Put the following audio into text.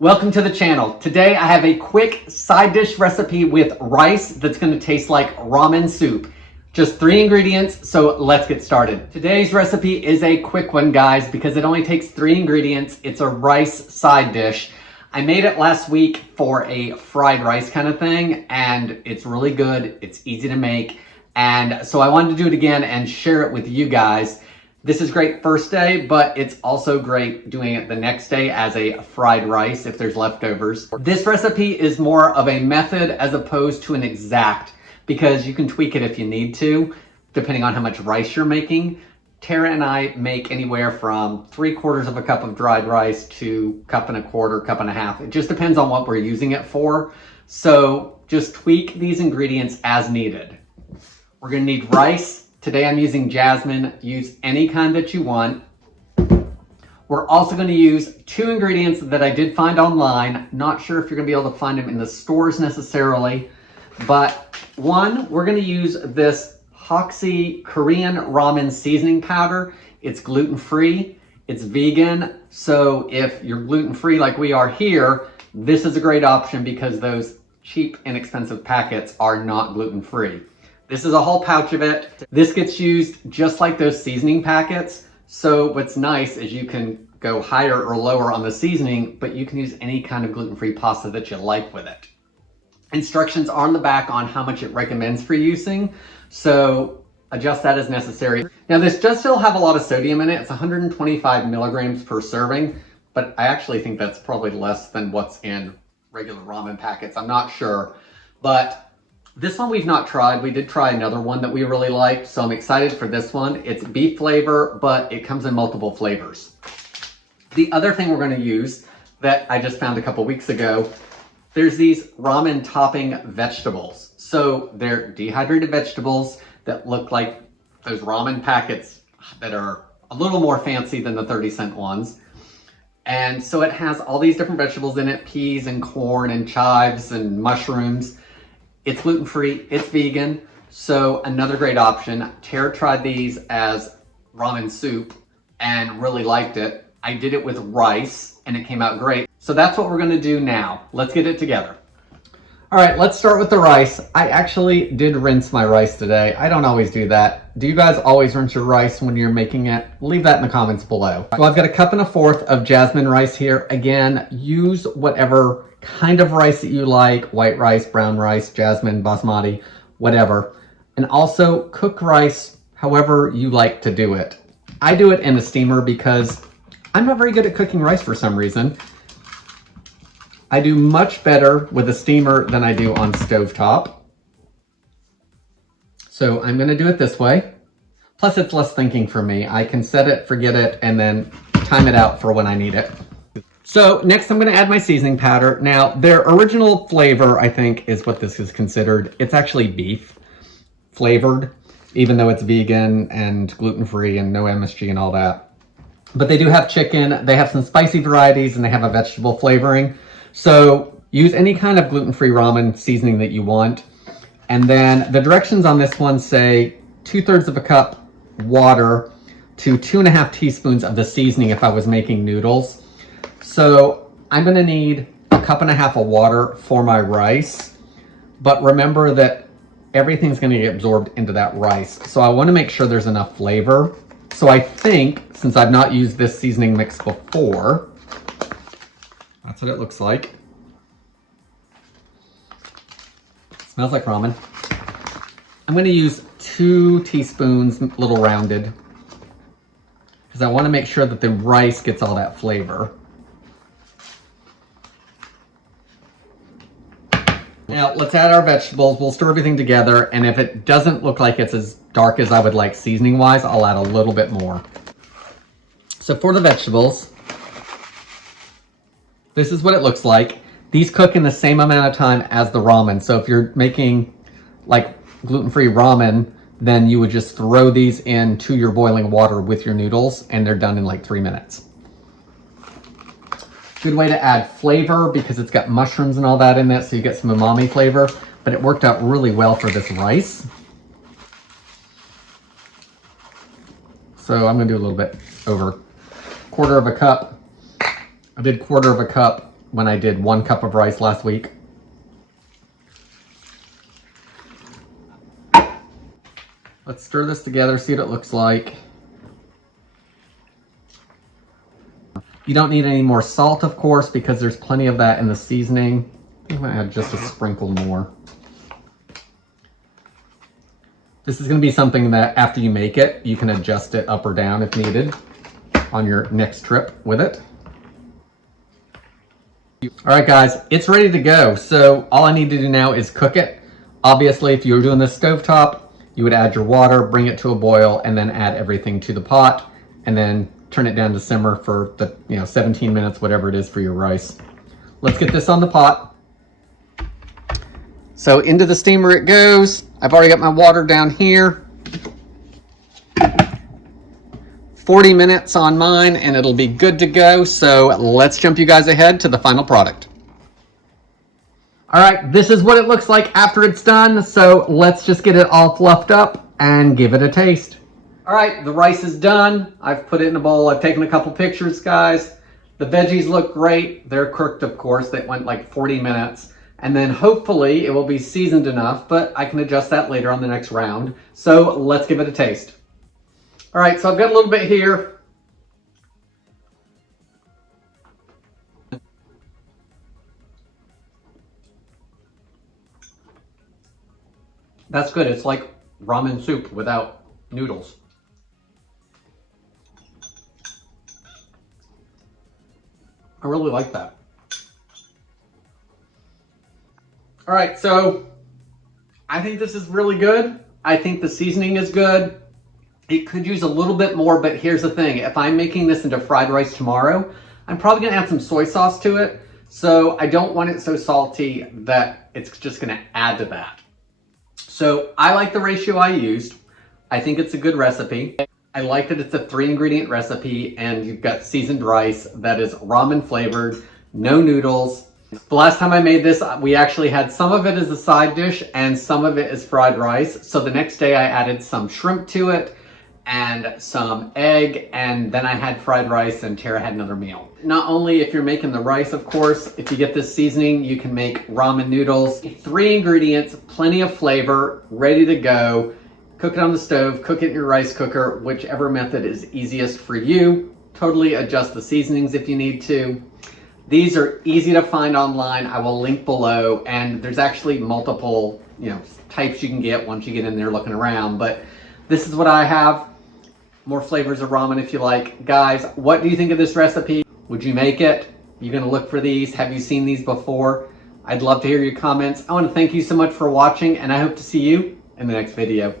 Welcome to the channel. Today I have a quick side dish recipe with rice that's going to taste like ramen soup. Just 3 ingredients, so let's get started. Today's recipe is a quick one, guys, because it only takes 3 ingredients. It's a rice side dish. I made it last week for a fried rice kind of thing, and it's really good. It's easy to make, and so I wanted to do it again and share it with you guys. This is great first day, but it's also great doing it the next day as a fried rice if there's leftovers. This recipe is more of a method as opposed to an exact, because you can tweak it if you need to, depending on how much rice you're making. Tara and I make anywhere from 3/4 cup of dried rice to 1.25 cups, 1.5 cups. It just depends on what we're using it for. So just tweak these ingredients as needed. We're gonna need rice. Today I'm using jasmine. Use any kind that you want. We're also going to use 2 ingredients that I did find online. Not sure if you're going to be able to find them in the stores necessarily, but one, we're going to use this Hoxy Korean Ramen Seasoning powder. It's gluten-free, it's vegan, so if you're gluten-free like we are here, this is a great option because those cheap, inexpensive packets are not gluten-free. This is a whole pouch of it. This gets used just like those seasoning packets. So what's nice is you can go higher or lower on the seasoning, but you can use any kind of gluten-free pasta that you like with it. Instructions are on the back on how much it recommends for using, so adjust that as necessary. Now this does still have a lot of sodium in it. It's 125 milligrams per serving, but I actually think that's probably less than what's in regular ramen packets. I'm not sure, but this one we've not tried. We did try another one that we really liked, so I'm excited for this one. It's beef flavor, but it comes in multiple flavors. The other thing we're going to use that I just found a couple weeks ago, there's these ramen topping vegetables. So they're dehydrated vegetables that look like those ramen packets that are a little more fancy than the 30-cent ones. And so it has all these different vegetables in it, peas and corn and chives and mushrooms. It's gluten-free, it's vegan, so another great option. Tara tried these as ramen soup and really liked it. I did it with rice and it came out great. So that's what we're gonna do now. Let's get it together. All right, let's start with the rice. I actually did rinse my rice today. I don't always do that. Do you guys always rinse your rice when you're making it? Leave that in the comments below. So I've got 1.25 cups of jasmine rice here. Again, use whatever kind of rice that you like, white rice, brown rice, jasmine, basmati, whatever. And also cook rice however you like to do it. I do it in a steamer because I'm not very good at cooking rice for some reason. I do much better with a steamer than I do on stovetop. So I'm gonna do it this way. Plus it's less thinking for me. I can set it, forget it, and then time it out for when I need it. So next I'm gonna add my seasoning powder. Now their original flavor, I think, is what this is considered. It's actually beef flavored, even though it's vegan and gluten-free and no MSG and all that. But they do have chicken, they have some spicy varieties, and they have a vegetable flavoring. So use any kind of gluten-free ramen seasoning that you want. And then the directions on this one say 2/3 cup water to 2.5 teaspoons of the seasoning if I was making noodles. So I'm gonna need 1.5 cups of water for my rice, but remember that everything's gonna get absorbed into that rice. So I wanna make sure there's enough flavor. So I think, since I've not used this seasoning mix before, that's what it looks like. Smells like ramen. I'm gonna use 2 teaspoons, little rounded, because I wanna make sure that the rice gets all that flavor. Now let's add our vegetables. We'll stir everything together, and if it doesn't look like it's as dark as I would like seasoning wise, I'll add a little bit more. So for the vegetables, this is what it looks like. These cook in the same amount of time as the ramen. So if you're making like gluten-free ramen, then you would just throw these into your boiling water with your noodles and they're done in like 3 minutes. Good way to add flavor because it's got mushrooms and all that in it, so you get some umami flavor, but it worked out really well for this rice. So I'm gonna do a little bit over 1/4 cup. I did 1/4 cup when I did 1 cup of rice last week. Let's stir this together, see what it looks like. You don't need any more salt, of course, because there's plenty of that in the seasoning. I'm gonna add just a sprinkle more. This is gonna be something that after you make it, you can adjust it up or down if needed on your next trip with it. All right, guys, it's ready to go. So all I need to do now is cook it. Obviously, if you were doing this stovetop, you would add your water, bring it to a boil, and then add everything to the pot, and then turn it down to simmer for the 17 minutes, whatever it is for your rice. Let's get this on the pot. So into the steamer it goes. I've already got my water down here. 40 minutes on mine and it'll be good to go. So let's jump you guys ahead to the final product. All right, this is what it looks like after it's done. So let's just get it all fluffed up and give it a taste. All right, the rice is done. I've put it in a bowl. I've taken a couple pictures, guys. The veggies look great. They're cooked, of course. They went like 40 minutes. And then hopefully it will be seasoned enough, but I can adjust that later on the next round. So let's give it a taste. All right, so I've got a little bit here. That's good. It's like ramen soup without noodles. I really like that. All right, so I think this is really good. I think the seasoning is good. It could use a little bit more, but here's the thing. If I'm making this into fried rice tomorrow, I'm probably gonna add some soy sauce to it. So I don't want it so salty that it's just gonna add to that. So I like the ratio I used. I think it's a good recipe. I like that it's a 3-ingredient recipe and you've got seasoned rice that is ramen flavored, no noodles. The last time I made this, we actually had some of it as a side dish and some of it as fried rice. So the next day I added some shrimp to it and some egg, and then I had fried rice and Tara had another meal. Not only if you're making the rice, of course, if you get this seasoning, you can make ramen noodles. 3 ingredients, plenty of flavor, ready to go. Cook it on the stove, cook it in your rice cooker, whichever method is easiest for you. Totally adjust the seasonings if you need to. These are easy to find online. I will link below, and there's actually multiple, types you can get once you get in there looking around, but this is what I have. More flavors of ramen if you like. Guys, what do you think of this recipe? Would you make it? You gonna look for these? Have you seen these before? I'd love to hear your comments. I wanna thank you so much for watching, and I hope to see you in the next video.